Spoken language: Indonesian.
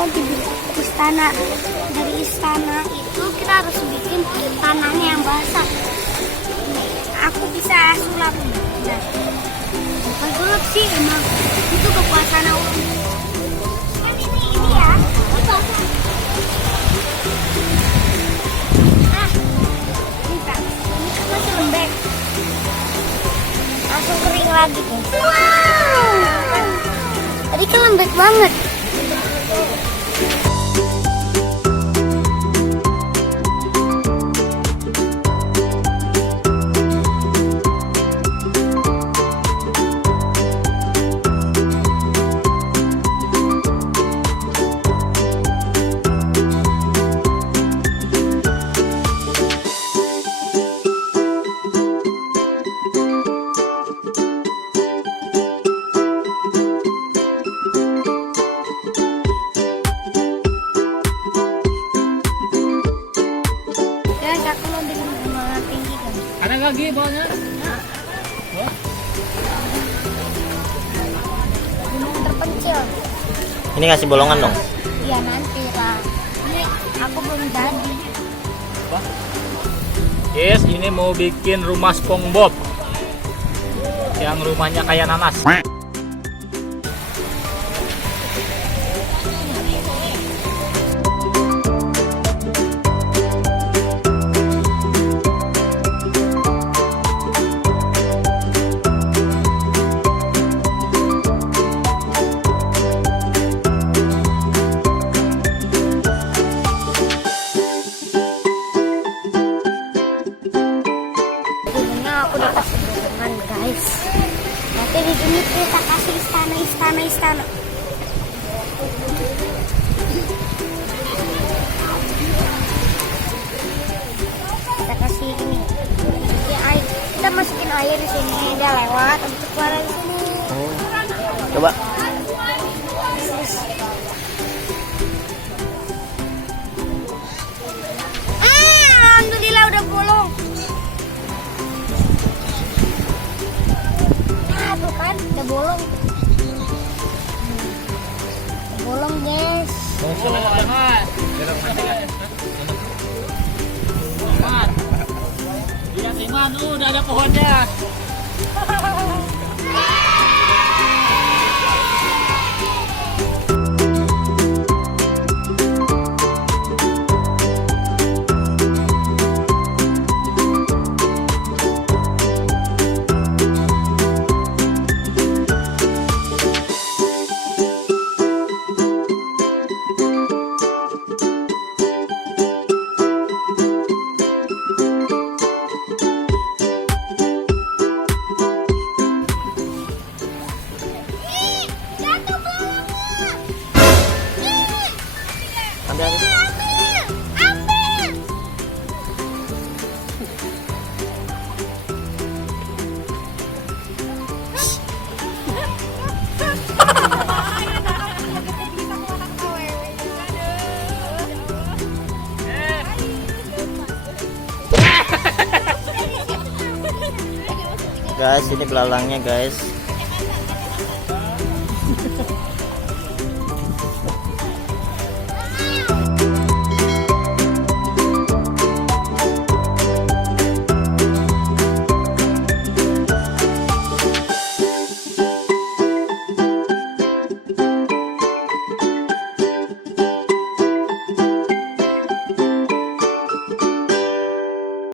mau di istana. Dari istana itu kita harus bikin tanahnya yang basah. Aku bisa sulap. Nah, bukan sulap sih, emang itu kekuasaan Allah. Kan ini ya. Ini kan masih lembek. Langsung kering lagi tuh. Wow. Tadi kan lembek banget. Ada lagi bawahnya? Gunung terpencil. Ini ngasih bolongan dong. Iya nanti lah. Ini aku belum jadi. Guys, ini mau bikin rumah SpongeBob yang rumahnya kayak nanas. Aku udah kasih bolongan guys. Nanti di sini kita kasih istana. Kita kasih ini. Nanti air. Kita masukin air di sini. Dia lewat. Untuk keluar di sini. Coba. Alhamdulillah udah bolong. Tuh kan, udah bolong. Bolong, guys. Lihat Ayman, udah ada pohonnya. Guys, ini belalangnya guys.